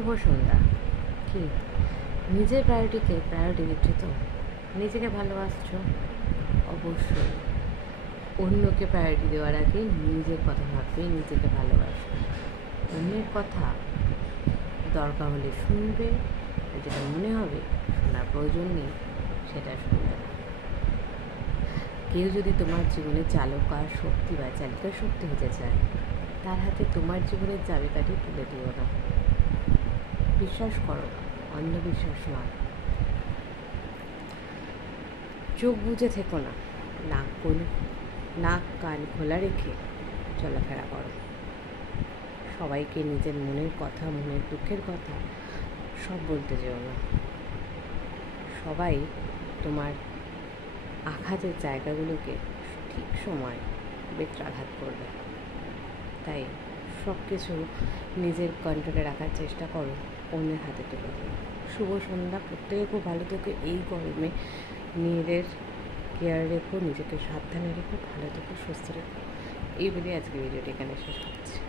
শুভ সন্ধ্যা। কি নিজের প্রায়োরিটিকে প্রায়োরিটি দিচ্ছ তো? নিজেকে ভালোবাসছো? অবশ্যই অন্যকে প্রায়োরিটি দেওয়ার আগে নিজের কথা ভাববে, নিজেকে ভালোবাসবে। অন্যের কথা দরকার হলে শুনবে, যেটা মনে হবে শোনার প্রয়োজন নেই সেটা শুনবে না। কেউ যদি তোমার জীবনে চালকার শক্তি বা চালিকার শক্তি হতে চায়, তার হাতে তোমার জীবনের চাবিকাঠি তুলে দিও না। বিশ্বাস করো, অন্ধবিশ্বাস নয়। চোখ বুজে থেকো না, নাক কান খোলা রেখে চলাফেরা করো। সবাইকে নিজের মনের কথা, মনের দুঃখের কথা সব বলতে যেও না। সবাই তোমার আঘাতের জায়গাগুলোকে ঠিক সময় বেত্রাঘাত করবে। তাই সব কিছু নিজের কন্ট্রোলে রাখার চেষ্টা করো, অন্যের হাতে তুলে দিও। শুভ সন্ধ্যা। প্রত্যেকে খুব ভালো থেকো। এই গরমে নিজেদের কেয়ার রেখো, নিজেকে সাবধানে রেখো, ভালো থেকো, সুস্থ রেখো। এই বলে আজকে ভিডিওটি এখানে শেষ করছি।